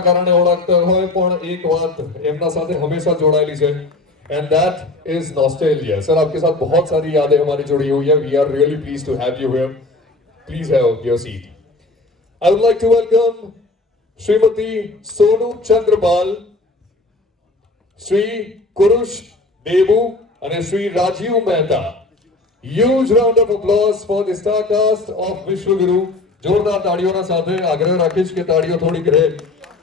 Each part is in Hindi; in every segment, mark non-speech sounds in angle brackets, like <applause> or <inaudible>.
કારણે ઓળખતા હોય પણ એક વાત એમના સાથે હંમેશા જોડાયેલી છે and that is nostalgia sir आपके साथ बहुत सारी यादें हमारी जुड़ी हुई है we are really please to have you here please have your seat I would like to welcome Shrimati Sonu Chandrapal Shri Kurush Debu અને Shri Rajiv Mehta huge round of applause for the star cast of વિશ્વગુરુ જોરદાર તાળીઓના સાથે આગ્રહ રાખીશ કે તાળીઓ થોડીક રહે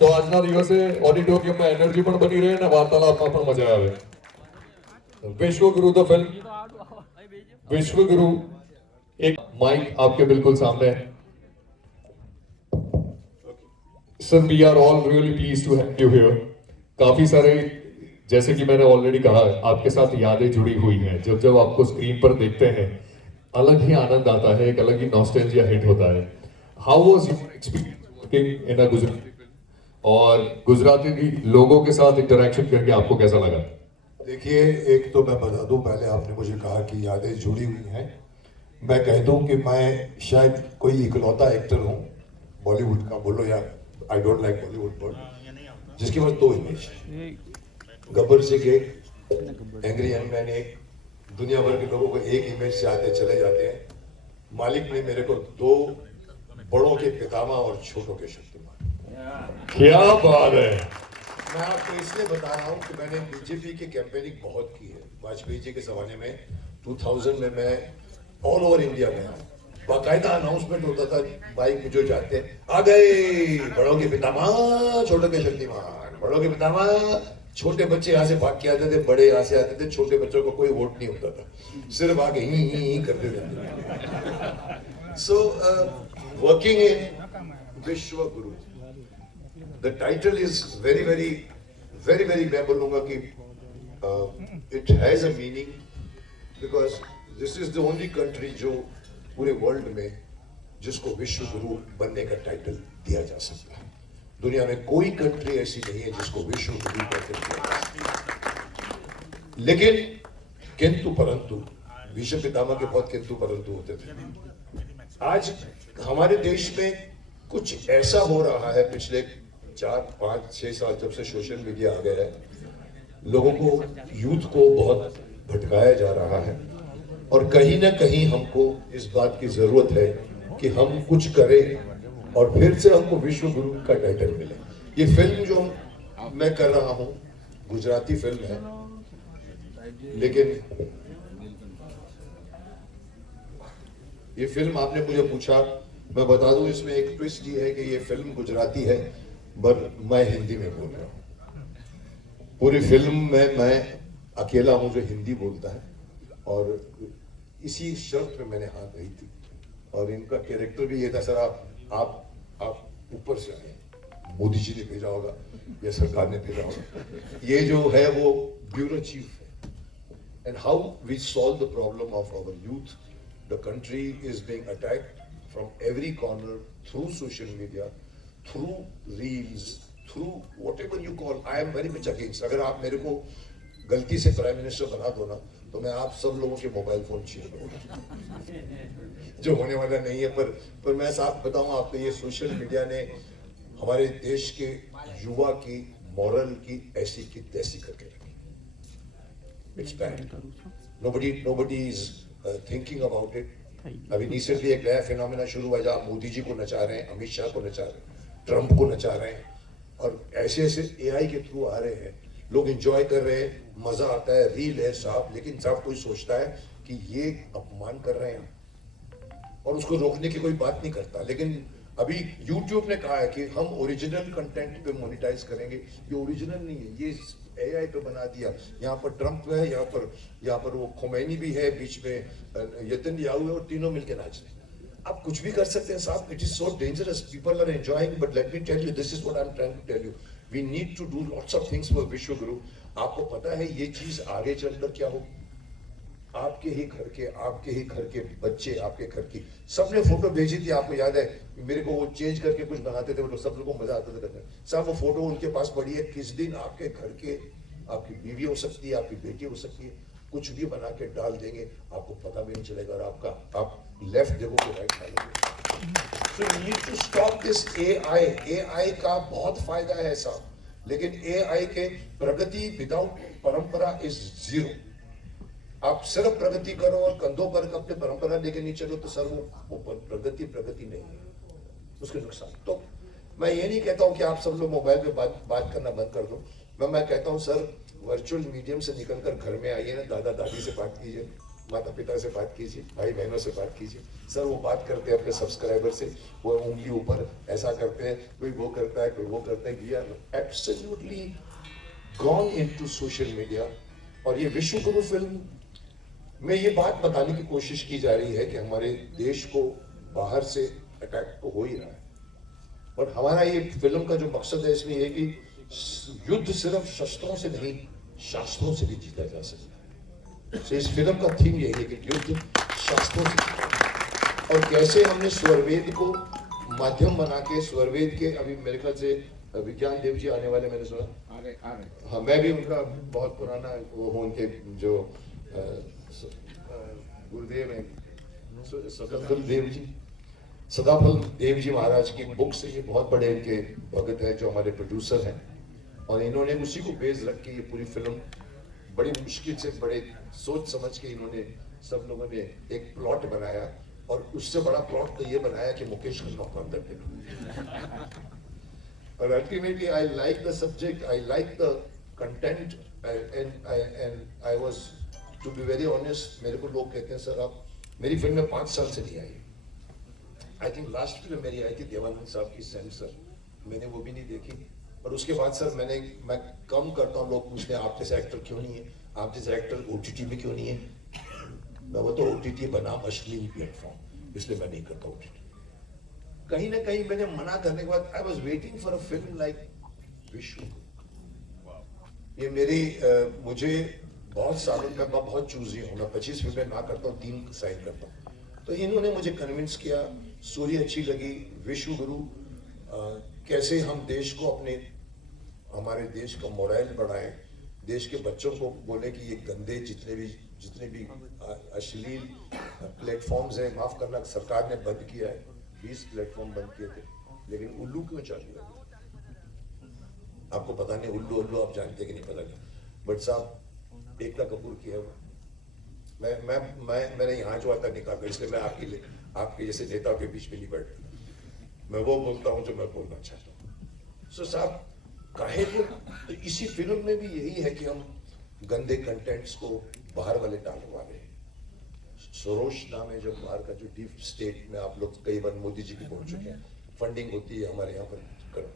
તો આજના દિવસે ઓડિટોરિયમમાં એનર્જી પણ બની રહે અને વાર્તાલાપમાં પણ મજા આવે विश्वगुरु द फिल्म विश्वगुरु एक माइक आपके बिल्कुल सामने है sir we are all really please to have you here काफी सारे जैसे कि मैंने ऑलरेडी कहा आपके साथ यादें जुड़ी हुई हैं जब जब आपको स्क्रीन पर देखते हैं अलग ही आनंद आता है एक अलग ही नॉस्टैल्जिया हिट होता है how was your experience working in a Gujarati और गुजराती लोगों के साथ इंटरेक्शन करके आपको कैसा लगा? देखिए, एक तो मैं बता दूँ, पहले आपने मुझे कहा कि यादें जुड़ी हुई हैं। मैं कह दूँ कि मैं शायद कोई इकलौता एक्टर हूँ बॉलीवुड का बोलो या I don't like Bollywood word जिसके पास दो इमेज गब्बर सिंह एक एंग्री यंग मैन एक, दुनिया भर के लोगों को एक इमेज से आते चले जाते हैं। मालिक ने मेरे को दो बड़ों के पितामा और छोटों के शक्तिमान क्या बात है। मैं आपको इसलिए बता रहा हूँ कि मैंने बीजेपी की कैंपेनिंग बहुत की है। वाजपेयी जी के जमाने में 2000 में मैं ऑल ओवर इंडिया गया बाकायदा अनाउंसमेंट होता था बाइक में जो जाते आ गए, बड़ों के पितामह, छोटों के शक्तिमान बड़ों के पितामह, छोटे बच्चे यहाँ से भाग के आते थे, बड़े यहाँ से आते थे, छोटे बच्चों को कोई वोट नहीं होता था। सिर्फ़ आगे ही ही ही करते थे। So working in Vishwa Guru the title is very very very very, मैं बोलूँगा कि has a meaning because this is the only country जो पूरे वर्ल्ड में जिसको विश्व गुरु बनने का टाइटल दिया जा सकता है। दुनिया में कोई कंट्री ऐसी नहीं है जिसको विश्व गुरु टाइटल है। लेकिन किंतु परंतु, विश्व पितामह के बहुत किंतु परंतु होते थे। आज हमारे देश में कुछ ऐसा हो रहा है पिछले चार, पाँच, छह साल जब से सोशल मीडिया आ गया है, लोगों को यूथ को बहुत भटकाया जा रहा है। और कहीं ना कहीं हमको इस बात की ज़रूरत है कि हम कुछ करें और फिर से हमको विश्व गुरु का टाइटल मिले। ये फ़िल्म जो मैं कर रहा हूँ, गुजराती फ़िल्म है, लेकिन ये फ़िल्म आपने मुझे पूछा, मैं बता दूँ, इसमें एक ट्विस्ट ये है कि ये फ़िल्म गुजराती है। पर मैं हिंदी में बोल रहा हूँ। पूरी फ़िल्म में मैं अकेला हूँ जो हिंदी बोलता है और इसी शर्त पे मैंने हाथ गई थी। और इनका कैरेक्टर भी ये था, सर, आप आप आप ऊपर से आए। मोदी जी ने भेजा होगा या सरकार ने भेजा होगा। ये जो है वो ब्यूरो चीफ है। And how we solve the problem of our youth. The is is being from every corner through social social media, through through through ever you call I am very much against. अगर आप मेरे को गलती से प्राइम मिनिस्टर बना दो ना तो मैं आप सब लोगों के मोबाइल फ़ोन छीन लूँगा <laughs> जो होने वाला नहीं है पर पर मैं साफ़ बताऊँ आपको ये सोशल मीडिया ने हमारे देश के युवा की मॉरल की ऐसी की तैसी करके रखी bad. Nobody, nobody is uh, thinking about it. अभी रिसेंटली एक नया फिनोमिना शुरू हुआ है जहाँ मोदी जी को नचा रहे हैं अमित शाह को नचा रहे हैं ट्रंप को नचा रहे हैं। और ऐसे ऐसे एआई के थ्रू आ रहे हैं। लोग इंजॉय कर रहे हैं, मज़ा आता है रील है, साफ़, लेकिन साहब कोई सोचता है कि ये अपमान कर रहे हैं। और उसको रोकने की कोई बात नहीं करता। लेकिन अभी YouTube ने कहा है कि हम ओरिजिनल कंटेंट पे मोनिटाइज करेंगे। ये ओरिजिनल नहीं है। ये एआई पे बना दिया। यहाँ पर ट्रंप है, यहाँ पर यहाँ पर वो खोमैनी भी है, बीच में यतन याहू है और तीनों मिलके नाच रहे हैं। आप कुछ भी कर सकते हैं, साहब. It is so dangerous people are enjoying but let me tell you this is what I am trying to tell you we need to do lots of things for Vishwa Guru आपको पता है ये चीज़ आगे चलकर क्या हो? आपके ही घर के, आपके ही घर के बच्चे, आपके घर की सबने फ़ोटो भेजी थी, आपको याद है? मेरे को वो चेंज करके कुछ बनाते थे, वो लोग सब लोगों को मज़ा आता था करने साहब, वो फ़ोटो उनके पास पड़ी है. किस दिन आपके घर के, आपकी बीवी हो सकती है, आपकी बेटी हो सकती है। कुछ भी बना के डाल देंगे, आपको पता भी नहीं चलेगा और आपका, आप लेफ़्ट देखोगे राइट डालेंगे you need to stop this AI. AI का बहुत फ़ायदा है साहब लेकिन AI के प्रगति विदाउट परंपरा इज़ ज़ीरो आप सिर्फ़ प्रगति करो और कंधों पर अपने परंपरा लेके नहीं चलो तो सर वो प्रगति प्रगति नहीं है। उसके नुकसान। तो मैं ये नहीं कहता हूँ कि आप सब लोग मोबाइल पे बात बात करना बंद कर दो। मैं मैं कहता हूँ, सर वर्चुअल मीडियम से निकलकर घर में आइए ना दादा दादी से बात कीजिए माता पिता से बात कीजिए भाई बहनों से बात कीजिए। सर, वो बात करते हैं अपने सब्सक्राइबर से, वो उंगली ऊपर, ऐसा करते हैं, कोई वो करता है, कोई वो करता है absolutely gone into social media और ये विश्व गुरु फ़िल्म में ये बात बताने की कोशिश की जा रही है कि हमारे देश को बाहर से अटैक तो हो ही रहा है। और हमारा ये फ़िल्म का जो मकसद है इसमें ये है कि युद्ध सिर्फ़ शस्त्रों से नहीं शास्त्रों से भी जीता जा सकता है। तो इस फ़िल्म का थीम यही है कि युद्ध शास्त्रों से जीता है। और कैसे हमने स्वरवेद को माध्यम बना के स्वरवेद के अभी मेरे ख्याल से विज्ञान देव जी आने वाले मैंने सुना आ रहे आ रहे। हाँ मैं भी उनका बहुत पुराना वो हूँ उनके जो गुरुदेव हैं। सदाफल देव जी। सदाफल देव जी महाराज की बुक से ये बहुत बड़े इनके भगत हैं जो हमारे प्रोड्यूसर हैं। और इन्होंने उसी को बेस रख के ये पूरी फ़िल्म बड़ी मुश्किल से बड़े सोच समझ के इन्होंने सब लोगों ने एक प्लॉट बनाया और उससे बड़ा प्लॉट तो ये बनाया कि मुकेश खन्ना को अंदर देखो But ultimately, I like the subject, I like the content, I- and I, and I was, to be very मेरे को लोग कहते हैं सर आप मेरी फ़िल्म में पाँच साल से नहीं I I think last film मेरी आई थी देवानंद साहब की सेंसर मैंने वो भी नहीं देखी। और उसके बाद सर मैंने मैं कम करता हूँ लोग पूछते हैं आप जैसे एक्टर क्यों नहीं है आप जैसे एक्टर ओ में क्यों नहीं है मैं वो तो ओ टी बनाम अश्लील प्लेटफॉर्म इसलिए मैं नहीं करता ओटीटी कहीं ना कहीं मैंने मना करने के बाद I was waiting for a film like Vishwa ये मेरी अ, मुझे बहुत सालों में मैं बहुत चूजी हूँ मैं पच्चीस फ़िल्में ना करता हूँ तीन साइन करता हूँ तो इन्होंने मुझे कन्विंस किया सूर्य अच्छी लगी विश्व गुरु अ, कैसे हम देश को अपने हमारे देश का मोरल बढ़ाएँ। देश के बच्चों को बोले कि ये गंदे जितने भी जितने भी अश्लील प्लेटफॉर्म्स हैं, माफ़ करना, सरकार ने बंद किया है। बीस प्लेटफॉर्म बंद किए थे। लेकिन उल्लू क्यों चालू है आपको पता नहीं, उल्लू उल्लू आप जानते कि नहीं पता नहीं बट साहब, एकता कपूर की है वो मैं मैं मैं, मैंने यहाँ जो आता निकाला इसलिए मैं आपके लिए, आपके जैसे नेताओं के बीच में नहीं बैठ मैं वो बोलता हूँ जो मैं बोलना चाहता हूँ। सो साहब काहे तो इसी फ़िल्म में भी यही है कि हम गंदे कंटेंट्स को बाहर वाले डालने वाले हैं सरोश नाम है जब बाहर का जो डीप स्टेट में आप लोग कई बार मोदी जी भी पहुँच चुके हैं फंडिंग होती है हमारे यहाँ पर कर।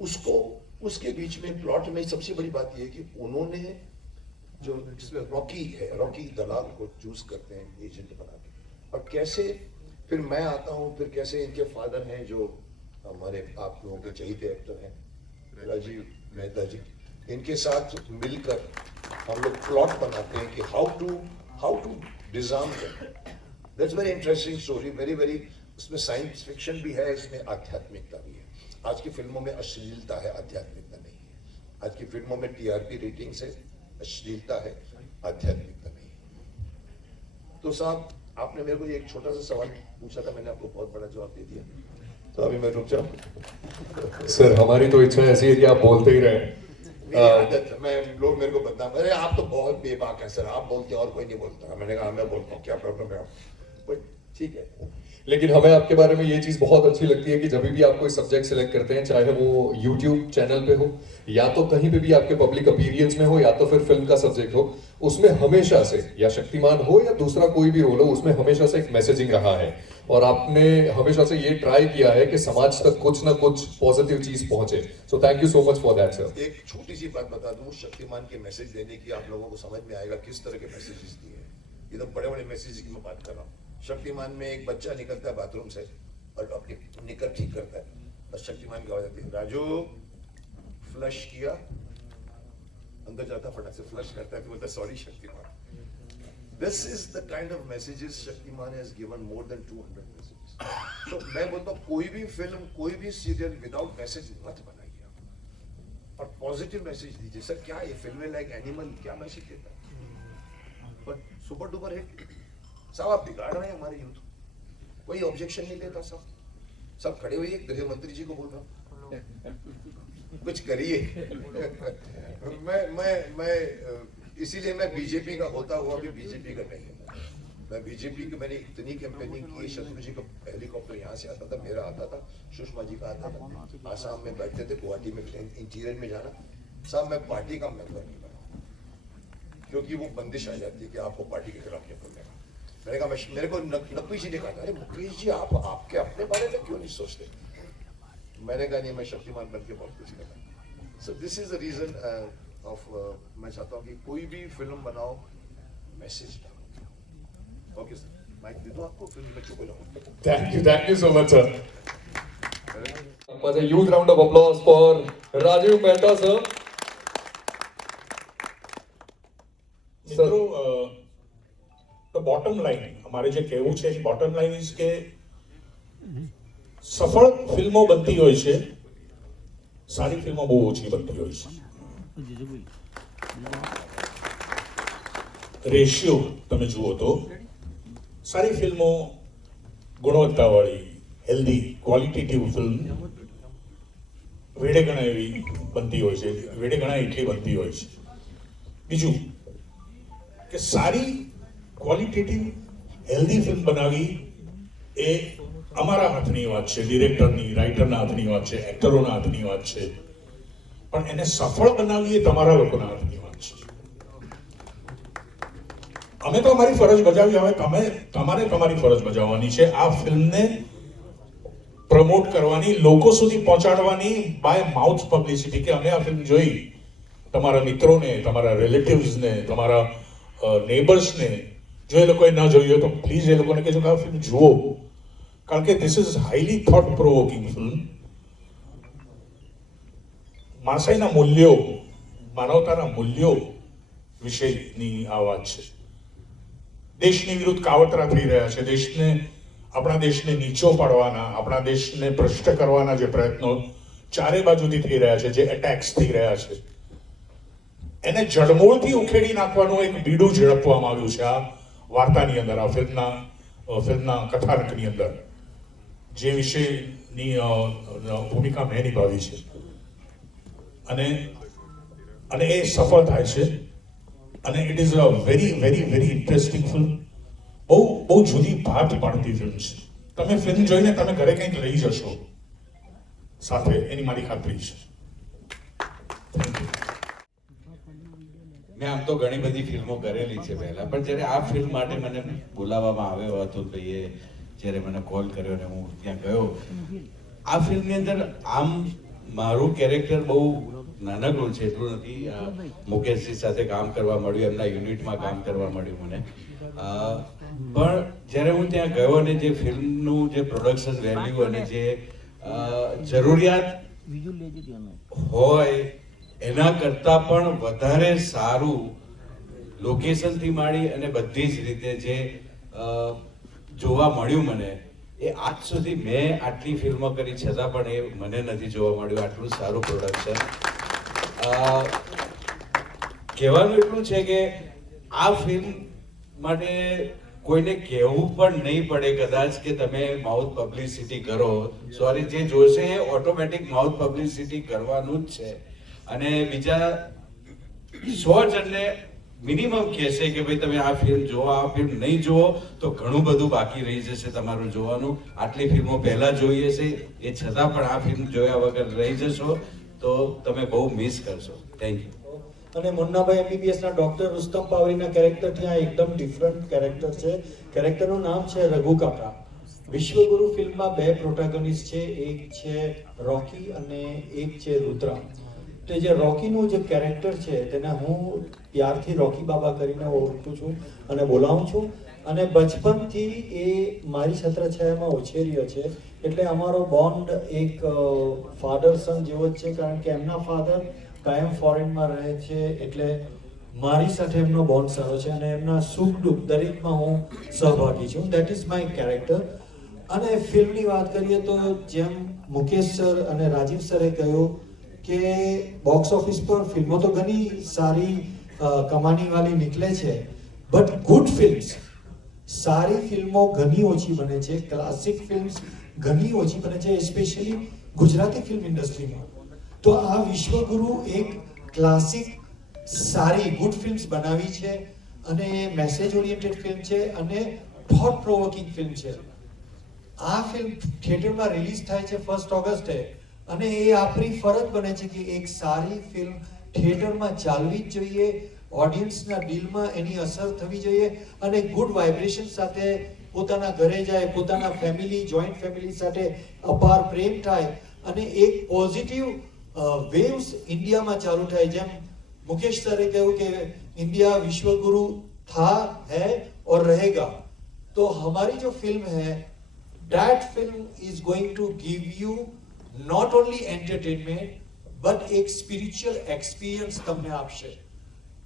उसको, उसके बीच में प्लॉट में सबसे बड़ी बात यह है कि उन्होंने जो जिसमें रॉकी है रॉकी दलाल को चूज़ करते हैं एजेंट बना के। और कैसे, फिर मैं आता हूँ, फिर कैसे इनके फादर हैं जो हमारे आप लोगों के चहीते एक्टर हैं राजीव मेहता जी इनके साथ मिलकर हम लोग प्लॉट बनाते हैं कि how to how to design that's very interesting story very very उसमें साइंस फिक्शन भी है, इसमें आध्यात्मिकता भी है। आज की फ़िल्मों में अश्लीलता है, आध्यात्मिकता नहीं है। आज की फ़िल्मों में टीआरपी रेटिंग्स है, अश्लीलता है, आध्यात्मिकता नहीं तो साहब, आपने मेरे को एक छोटा सा सवाल पूछा था, मैंने आपको बहुत बड़ा जवाब दे दिया। तो अभी मैं रुक जाऊँ सर हमारी तो इच्छा ऐसी है कि आप बोलते ही रहें आदत मैं लोग मेरे को बदनाम अरे आप तो बहुत बेबाक है सर आप बोलते हैं और कोई नहीं बोलता मैंने कहा मैं बोलता हूँ क्या प्रॉब्लम है ठीक है लेकिन हमें आपके बारे में ये चीज़ बहुत अच्छी लगती है कि जब भी आप कोई सब्जेक्ट सिलेक्ट करते हैं चाहे वो यूट्यूब चैनल पे हो या तो कहीं पे भी आपके पब्लिक अपीरियंस में हो या तो फिर फ़िल्म का सब्जेक्ट हो उसमें हमेशा से या शक्तिमान हो या दूसरा कोई भी हो हो उसमें हमेशा से एक मैसेजिंग रहा है और आपने हमेशा से ये ट्राई किया है कि समाज तक कुछ ना कुछ पॉजिटिव चीज़ पहुँचे। So thank you so much for that sir एक छोटी सी बात बता दूँ, शक्तिमान के मैसेज देने की आप लोगों को समझ में आएगा किस तरह के मैसेजेस दिए ये तो बड़े बड़े मैसेज की मैं बात कर रहा हूँ। शक्तिमान में एक बच्चा निकलता है बाथरूम से और अपनी निकर ठीक करता है। और शक्तिमान की आवाज़ आती है, राजू फ्लश किया। अंदर जाता फटाक से फ्लश करता है तो बोलता sorry Shaktimaan. This is the kind of messages Shaktimaan has given more than 200 messages तो मैं बोलता हूँ, कोई भी फ़िल्म कोई भी सीरियल विदाउट मैसेज मत बनाइए और पॉजिटिव मैसेज दीजिए। सर, क्या ये फ़िल्में लाइक एनिमल क्या मैसेज देता है? पर सुपर डुपर हिट साहब, आप बिगाड़ रहे हैं हमारे यूथ कोई ऑब्जेक्शन नहीं लेता साहब। सब खड़े हुए गृह मंत्री जी को बोल रहा हूँ। कुछ करिए। <laughs> मैं मैं मैं इसीलिए मैं बीजेपी का होता हुआ भी बीजेपी का नहीं मैं बीजेपी की मैंने इतनी कैंपेनिंग की शत्रु जी का हेलीकॉप्टर यहाँ से आता था, मेरा आता था, सुषमा जी का आता था। आसाम में बैठते थे, गुवाहाटी में इंटीरियर में जाना। साहब, मैं पार्टी का मेंबर नहीं बना। क्योंकि वो बंदिश आ जाती है कि आपको पार्टी के खिलाफ नहीं बोलने मैंने कहा मेरे को नक- नकवी जी ने कहा अरे मुकेश जी, आप, आपके अपने बारे में क्यों नहीं सोचते? मैंने कहा, नहीं, मैं शक्तिमान बन के बहुत कुछ करना so this is the reason of uh, मैं चाहता हूँ कि कोई भी फिल्म बनाओ मैसेज डालो ओके सर माइक दे दो आपको फिल्म में चुप हो जाऊँ Thank you, thank you so much, sir. Was a huge round of applause for Rajiv Mehta, sir. મિત્રો તો બોટમ લાઈન અમારે જે કહેવું છે બોટમ લાઈન ઇઝ કે સફળ ફિલ્મો બનતી હોય છે સારી ફિલ્મો બહુ ઓછી બનતી હોય છે રેશિયો તમે જુઓ તો સારી ફિલ્મો ગુણવત્તાવાળી હેલ્ધી ક્વોલિટેટિવ ફિલ્મ વેડે ગણા એવી બનતી હોય છે, વેડે ગણા એટલી બનતી હોય છે. બીજું કે સારી ક્વોલિટેટિવ હેલ્ધી ફિલ્મ બનાવી એ અમારા હાથની વાત છે ડિરેક્ટરની રાઇટરના હાથની વાત છે એક્ટરોના હાથની વાત છે. પણ એને સફળ બનાવવી એ તમારા લોકોના હાથની વાત છે. અમે તો અમારી ફરજ બજાવી, હવે તમે, તમારે તમારી ફરજ બજાવવાની છે. આ ફિલ્મને પ્રમોટ કરવાની, લોકો સુધી પહોંચાડવાની બાય માઉથ પબ્લિસિટી કે અમે આ ફિલ્મ જોઈ. તમારા મિત્રોને, તમારા રિલેટિવ્સને તમારા નેબર્સને જો એ લોકોએ ન જોઈ હોય તો પ્લીઝ એ લોકોને કહેજો કે આ ફિલ્મ જુઓ. કારણ કે this is highly thought provoking film માણસાઈના મૂલ્યો માનવતાના મૂલ્યો વિશેની આ વાત છે દેશની વિરુદ્ધ કાવતરા થઈ રહ્યા છે દેશને આપણા દેશને નીચો પાડવાના આપણા દેશને ભ્રષ્ટ કરવાના જે પ્રયત્નો ચારે બાજુથી થઈ રહ્યા છે જે એટેક્સ થઈ રહ્યા છે એને જડમૂળથી ઉખેડી નાખવાનું એક બીડું ઝડપવામાં આવ્યું છે આ વાર્તાની અંદર આ ફિલ્મના ફિલ્મના કથાનકની અંદર જે વિશેની ભૂમિકા મેં નિભાવી છે અને અને એ સફળ થાય છે. અને it is a very very very interesting film બહુ બહુ જુદી ભાત પાડતી ફિલ્મ છે. તમે ફિલ્મ જોઈને તમે ઘરે કંઈક લઈ જશો. સાથે એની મારી ખાતરી છે. મેં આમ તો ઘણી બધી ફિલ્મો કરેલી છે પહેલા, પણ જ્યારે આ ફિલ્મ માટે મને બોલાવવામાં આવ્યો હતો ભાઈએ જ્યારે મને કોલ કર્યો અને હું ત્યાં ગયો. આ ફિલ્મની અંદર આમ મારું કેરેક્ટર બહુ નાનકડું છે, એટલું નથી. મુકેશજી સાથે કામ કરવા મળ્યું, એમના યુનિટમાં કામ કરવા મળ્યું મને. પણ જ્યારે હું ત્યાં ગયો અને જે ફિલ્મનું જે પ્રોડક્શન વેલ્યુ અને જે જરૂરિયાત હોય, એના કરતાં પણ વધારે સારું લોકેશનથી માંડી અને બધી જ રીતે જે જોવા મળ્યું મને એ આજ સુધી મેં આટલી ફિલ્મો કરી, છતાં પણ એ મને નથી જોવા મળ્યું. આટલું સારું પ્રોડક્શન કહેવાનું એટલું છે કે આ ફિલ્મ માટે કોઈને કહેવું પણ નહીં પડે કદાચ કે તમે માઉથ પબ્લિસિટી કરો. સોરી જે જોશે એ ઓટોમેટિક માઉથ પબ્લિસિટી કરવાનું જ છે. અને બીજા સો જણને મિનિમમ કહેશે કે ભાઈ તમે આ ફિલ્મ જુઓ, આ ફિલ્મ નહીં જુઓ, તો ઘણું બધું બાકી રહી જશે તમારું જોવાનું. આટલી ફિલ્મો પહેલા જોઈ હશે એ છતાં પણ આ ફિલ્મ જોયા વગર રહી જશો, તો તમે બહુ મિસ કરશો. થેન્ક યુ અને મુન્નાભાઈ એમબીબીએસ ના ડોક્ટર રુસ્તમ પાવરીના કેરેક્ટર ત્યાં એકદમ ડિફરન્ટ કેરેક્ટર છે. કેરેક્ટરનું નામ છે રઘુ કાકા. વિશ્વગુરુ ફિલ્મમાં બે પ્રોટાગનિસ્ટ છે. એક છે રોકી અને એક છે રુદ્રા. તો જે રોકીનું જે કેરેક્ટર છે, તેને હું પ્યારથી રોકી બાબા કરીને ઓળખું છું અને બોલાવું છું. અને બચપનથી એ મારી છત્રછાયામાં ઉછેર્યો છે. એટલે અમારો બોન્ડ એક ફાધર સન જેવો જ છે, કારણ કે એમના ફાધર કાયમ ફોરેનમાં રહે છે, એટલે મારી સાથે એમનો બોન્ડ સારો છે અને એમના સુખ દુઃખ દરેકમાં હું સહભાગી છું. દેટ ઇઝ માય કેરેક્ટર અને ફિલ્મની વાત કરીએ તો જેમ મુકેશ સર અને રાજીવ સરે કહ્યું કે બોક્સ ઓફિસ પર ફિલ્મો તો ઘણી સારી કમાણી વાળી નીકળે છે બટ ગુડ ફિલ્મ્સ સારી ફિલ્મો ઘણી ઓછી બને છે ક્લાસિક ફિલ્મ્સ ઘણી ઓછી બને છે સ્પેશિયલી ગુજરાતી ફિલ્મ ઇન્ડસ્ટ્રીમાં તો આ વિશ્વગુરુ એક ક્લાસિક સારી ગુડ ફિલ્મ્સ બનાવી છે, અને મેસેજ ઓરિએન્ટેડ ફિલ્મ છે, અને થોટ પ્રોવોકિંગ ફિલ્મ છે. આ ફિલ્મ થિયેટરમાં રિલીઝ થાય છે ફર્સ્ટ ઓગસ્ટે અને એ આપણી ફરજ બને છે કે એક સારી ફિલ્મ થિયેટરમાં ચાલવી જ જોઈએ ઓડિયન્સના દિલમાં એની અસર થવી જોઈએ અને ગુડ વાઇબ્રેશન સાથે પોતાના ઘરે જાય પોતાના ફેમિલી જોઈન્ટ ફેમિલી સાથે અપાર પ્રેમ થાય અને એક પોઝિટિવ વેવ્સ ઇન્ડિયામાં ચાલુ થાય જેમ मुकेश सर कहूँ कि इंडिया विश्व गुरु था है और रहेगा तो हमारी जो फिल्म है that film is going to give you not only entertainment but એક સ્પિરિચ્યુઅલ એક્સપિરિયન્સ તમને આપશે.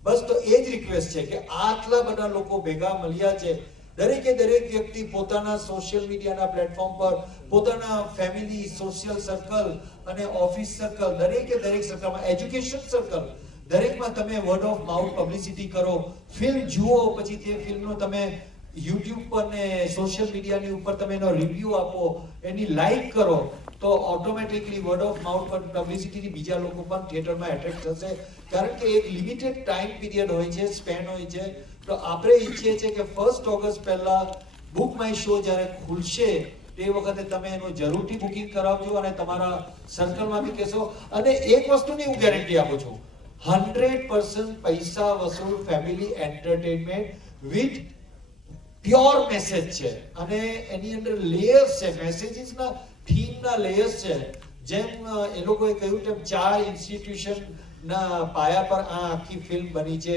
બસ તો એ જ રિક્વેસ્ટ છે કે આટલા બધા લોકો ભેગા મળ્યા છે. દરેકે દરેક વ્યક્તિ પોતાના સોશિયલ મીડિયાના પ્લેટફોર્મ પર, પોતાના ફેમિલી સોશિયલ સર્કલ અને ઓફિસ સર્કલ દરેકે દરેક સર્કલમાં એજ્યુકેશન સર્કલ દરેકમાં તમે વર્ડ ઓફ માઉથ પબ્લિસિટી કરો ફિલ્મ જુઓ, પછી તે ફિલ્મનો તમે યુટ્યુબ પર ને સોશિયલ મીડિયાની ઉપર તમે એનો રિવ્યુ આપો, એની લાઈક કરો તો ઓટોમેટિકલી વર્ડ ઓફ માઉથ પણ પબ્લિસિટીથી બીજા લોકો પણ થિયેટરમાં એટ્રેક્ટ થશે. કારણ કે એક લિમિટેડ ટાઈમ પીરિયડ હોય છે સ્પેન હોય છે. તો આપણે ઈચ્છીએ છીએ કે ફર્સ્ટ ઓગસ્ટ પહેલા બુક માય શો જ્યારે ખુલશે, તે વખતે તમે એનું જરૂરથી બુકિંગ કરાવજો અને તમારા સર્કલમાં બી કહેશો. અને એક વસ્તુની હું ગેરંટી આપું છું. હંડ્રેડ પર્સન્ટ પૈસા વસૂલ family entertainment with pure message છે. અને એની અંદર લેયર્સ છે. મેસેજીસના થીમના લેયર્સ છે. જેમ એ લોકોએ કહ્યું તેમ ચાર ઇન્સ્ટિટ્યુશનના પાયા પર આ આખી ફિલ્મ બની છે.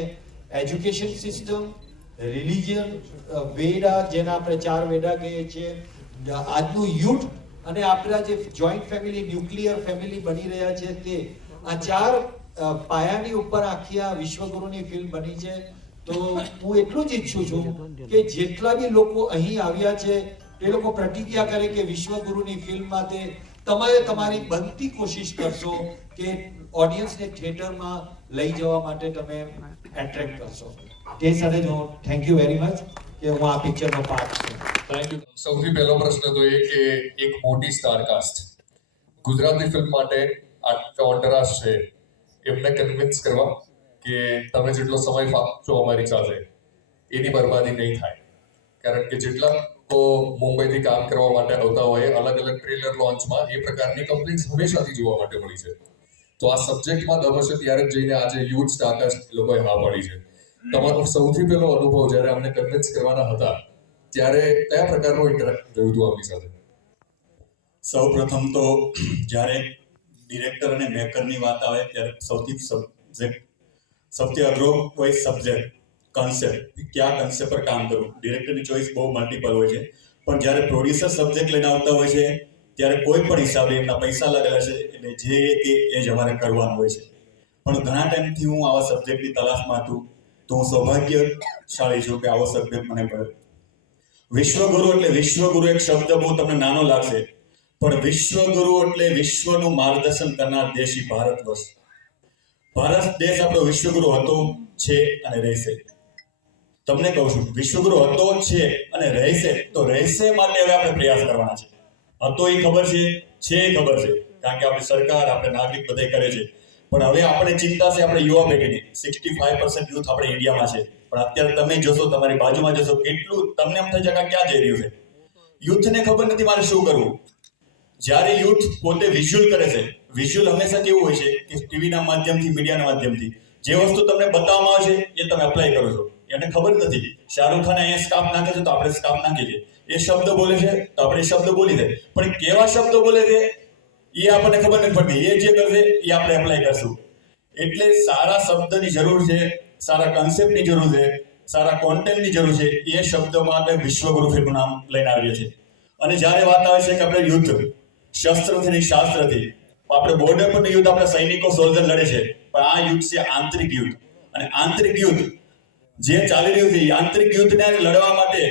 એજ્યુકેશન સિસ્ટમ રિલિજિયન વેડા, જેને આપણે ચાર વેડા કહીએ છીએ. આજનું યુથ અને આપણા જે જોઈન્ટ ફેમિલી ન્યુક્લિયર ફેમિલી બની રહ્યા છે તે. આ ચાર પાયાની ઉપર આખી આ વિશ્વગુરુની ફિલ્મ બની છે. તો હું એટલું જ ઈચ્છું છું કે જેટલા બી લોકો અહીં આવ્યા છે તે લોકો પ્રતિજ્ઞા કરે કે વિશ્વગુરુની ફિલ્મમાં તે તમે તમારી બનતી કોશિશ કરશો કે ઓડિયન્સને થિયેટરમાં લઈ જવા માટે તમે એટ્રેક્ટ કરશો. તે સાથે જ હું થેન્ક યુ વેરી મચ કે હું આ પિક્ચરનો પાર્ટ છું. થેન્ક યુ સૌથી પહેલો પ્રશ્ન તો એ કે એક મોટી સ્ટાર કાસ્ટ ગુજરાતી ફિલ્મ માટે આ ઓન્ટરાશ છે. એમને કન્વિન્સ કરવા કે તમે જેટલો સમય આપશો અમારી સાથે, એની બરબાદી નહીં થાય. કારણ કે જેટલા લોકો મુંબઈથી કામ કરવા માટે આવતા હોય, અલગ અલગ ટ્રેલર લોન્ચમાં એ પ્રકારની કમ્પ્લેન્ટ્સ હંમેશાથી જોવા માટે મળી છે. તો આ સબ્જેક્ટમાં દમ હશે ત્યારે જ જઈને આજે યુથ સ્ટારકાસ્ટ લોકોએ હા પાડી છે. તમારો સૌથી પહેલો અનુભવ જ્યારે અમને કન્વિન્સ કરવાના હતા, ત્યારે કયા પ્રકારનો ઇન્ટરેક્ટ થયું હતું આપણી સાથે? સૌ પ્રથમ તો જ્યારે ડિરેક્ટર અને મેકરની વાત આવે, ત્યારે સૌથી સબ્જેક્ટ સૌથી અઘરો કોઈ સબ્જેક્ટ કન્સેપ્ટ કયા કન્સેપ્ટ પર કામ કરવું. ડિરેક્ટરની ચોઈસ બહુ મલ્ટિપલ હોય છે. પણ જ્યારે પ્રોડ્યુસર સબ્જેક્ટ લઈને આવતા હોય છે, ત્યારે કોઈ પણ હિસાબે એમના પૈસા લાગેલા છે એટલે જે કે એ જ અમારે કરવાનું હોય છે. પણ ઘણા ટાઈમથી હું આવા સબ્જેક્ટની તલાશમાં હતું, તો હું સૌભાગ્યશાળી છું કે આવો સબ્જેક્ટ મને મળ્યો. વિશ્વગુરુ એટલે વિશ્વગુરુ એક શબ્દ બહુ તમને નાનો લાગશે, પણ વિશ્વગુરુ એટલે વિશ્વનું માર્ગદર્શન કરનાર દેશી ભારત વર્ષ. ભારત દેશ આપણો વિશ્વગુરુ હતો, છે અને રહેશે. તમને કહું છું વિશ્વગુરુ હતો છે અને રહેશે, તો રહેશે માટે હવે આપણે પ્રયાસ કરવાના છે. હતો એ ખબર છે છે એ ખબર છે, કારણ કે આપણી સરકાર, આપણે નાગરિક બધે કરે છે. પણ હવે આપણે ચિંતા છે આપણે યુવા પેઢીની. સિક્સટી ફાઈવ પર્સન્ટ યુથ આપણે ઇન્ડિયામાં છે. પણ અત્યારે તમે જોશો, તમારી બાજુમાં જોશો, કેટલું તમને એમ થાય છે ક્યાં જઈ રહ્યું છે? યુથને ખબર નથી મારે શું કરવું. જ્યારે યુથ પોતે વિઝ્યુઅલ કરે છે વિઝ્યુઅલ હંમેશા કેવું હોય છે કે ટીવીના માધ્યમથી મીડિયાના માધ્યમથી, જે વસ્તુ તમને બતાવવામાં આવે છે એ તમે એપ્લાય કરો છો. એને ખબર નથી. શાહરૂખ ખાન અહીંયા સ્કાપ નાખે છે તો આપણે સ્કાપ નાખીએ છીએ એ શબ્દ બોલે છે તો આપણે શબ્દ બોલી દે પણ કેવા શબ્દો બોલે છે? એ આપણને ખબર નથી પડતી. એ જે કરશે, એ આપણે એપ્લાય કરશું. એટલે સારા શબ્દની જરૂર છે, સારા કન્સેપ્ટની જરૂર છે, સારા કોન્ટેન્ટની જરૂર છે, એ શબ્દમાં આપણે વિશ્વગુરુ ફિલ્મનું નામ લઈને આવીએ છીએ. અને જ્યારે વાત આવે છે કે આપણે યુદ્ધ, શસ્ત્રથી નહીં શાસ્ત્રથી આપણે બોર્ડર પરનું યુદ્ધ, આપણા સૈનિકો સોલ્જર લડે છે. પણ આ યુદ્ધ છે આંતરિક યુદ્ધ. અને આંતરિક યુદ્ધ જે ચાલી રહ્યું છે આંતરિક યુદ્ધને લડવા માટે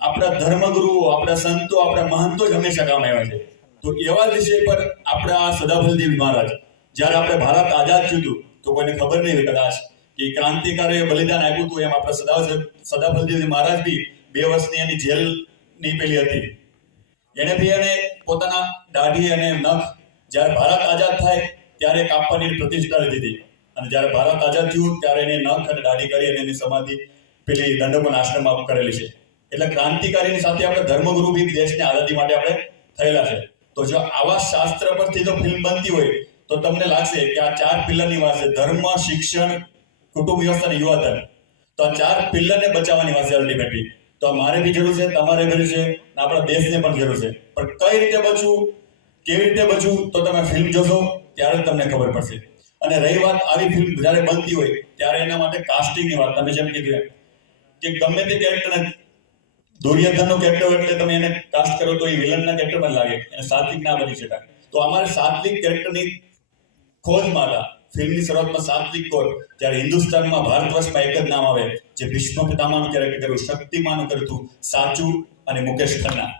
આપણા ધર્મગુરુઓ આપણા સંતો, આપણા મહંતો જ હંમેશા કામ આવ્યા છે. તો એવા વિષય પર આપણા સદાફલદેવ મહારાજ, જ્યારે આપણે ભારત આઝાદ થયું હતું, તો કોઈને ખબર નહીં કદાચ કે ક્રાંતિકારીએ બલિદાન આપ્યું હતું એમ આપણા સદા સદાફલદેવ મહારાજ બી બે વર્ષની એની જેલની પેલી હતી. એને બી એને પોતાના દાઢી અને નખ જ્યારે ભારત આઝાદ થાય, ત્યારે કાપવાની પ્રતિષ્ઠા લીધી હતી. અને જ્યારે ભારત આઝાદ થયું, ત્યારે એને નખ અને દાઢી કરી અને એની સમાધિ પેલી દંડોપન આશ્રમમાં કરેલી છે. એટલે ક્રાંતિકારીની સાથે આપણે ધર્મગુરુ બી દેશને આઝાદી માટે આપણે થયેલા છે. તો જો આવા શાસ્ત્ર પરથી જો ફિલ્મ બનતી હોય, તો તમને લાગશે કે આ ચાર પિલ્લરની વાત છે. ધર્મ, શિક્ષણ, કુટુંબ વ્યવસ્થા અને યુવાધન. તો આ ચાર પિલરને બચાવવાની વાત છે અલ્ટિમેટલી તો મારે બી જરૂર છે, તમારે જરૂર છે આપણા દેશને પણ જરૂર છે. પણ કઈ રીતે બચવું, કેવી રીતે બચવું, તો તમે ફિલ્મ જોશો, ત્યારે જ તમને ખબર પડશે. અને રહી વાત આવી ફિલ્મ જ્યારે બનતી હોય, ત્યારે એના માટે કાસ્ટિંગની વાત, તમે જેમ કીધું એમ. કે ગમે તે કેરેક્ટરને દુર્યોધનનો કેરેક્ટર એટલે તમે એને કાસ્ટ કરો તો એ વિલનના કેરેક્ટરમાં લાગે અને સાત્વિક ના બની શકાય. તો અમારે સાત્વિક કેરેક્ટરની ખોજમાં હતા ફિલ્મની શરૂઆતમાં સાત્વિક કોર ત્યારે હિન્દુસ્તાનમાં ભારત વર્ષમાં એક જ નામ આવે, જે ભીષ્મ પિતામાનું કેરેક્ટર કર્યું, શક્તિમાનું કર્યું સાચું અને મુકેશ ખન્ના.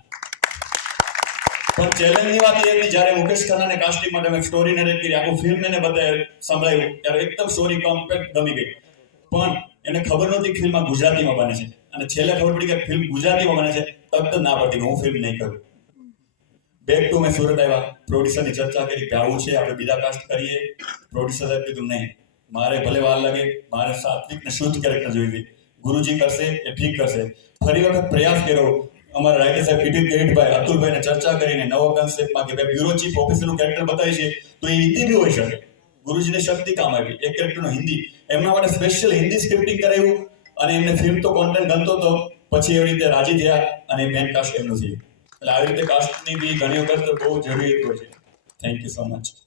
પણ ચેલેન્જની વાત એ હતી, જ્યારે મુકેશ ખન્નાને કાસ્ટિંગ માટે મેં સ્ટોરી નરેટ કરી, આખું ફિલ્મ એને બતાવી સંભળાયું, ત્યારે એકદમ સ્ટોરી કોમ્પેક્ટ ગમી ગઈ. પણ એને ખબર નહોતી ફિલ્મ ગુજરાતીમાં બને છે. અને છેલ્લે ખબર પડી કે ફિલ્મ ગુજરાતીમાં બને છે, તરત ના પડતી હું ફિલ્મ નહીં કરું. બેક ટુ મેં સુરત આવ્યા. પ્રોડ્યુસરની ચર્ચા કરી કે આવું છે, આપણે બીજા કાસ્ટ કરીએ. પ્રોડ્યુસર સાહેબ કીધું, નહીં, મારે ભલે વાર લાગે, મારે સાત્વિક ને શુદ્ધ કેરેક્ટર જોઈએ ગુરુજી કરશે એ ઠીક કરશે. ફરી વખત પ્રયાસ કર્યો અમારા રાઇટર સાહેબ કિરીટ કિરીટભાઈ અતુલભાઈને ચર્ચા કરીને નવો કન્સેપ્ટમાં કે ભાઈ બ્યુરો ચીફ ઓફિસરનું કેરેક્ટર બતાવી છે, તો એ રીતે બી હોઈ શકે. ગુરુજીને શક્તિ કામ આવી. એક કેરેક્ટરનો હિન્દી. એમના માટે સ્પેશિયલ હિન્દી સ્ક્રિપ્ટિંગ કરાવ્યું અને એમને ફિલ્મ તો કોન્ટેન્ટ ગમતો હતો પછી એવી રીતે રાજી થયા અને મેન કાસ્ટ એમનું થયું. એટલે આવી રીતે કાસ્ટની બી ઘણી વખત બહુ જરૂરી હોય છે. Thank you so much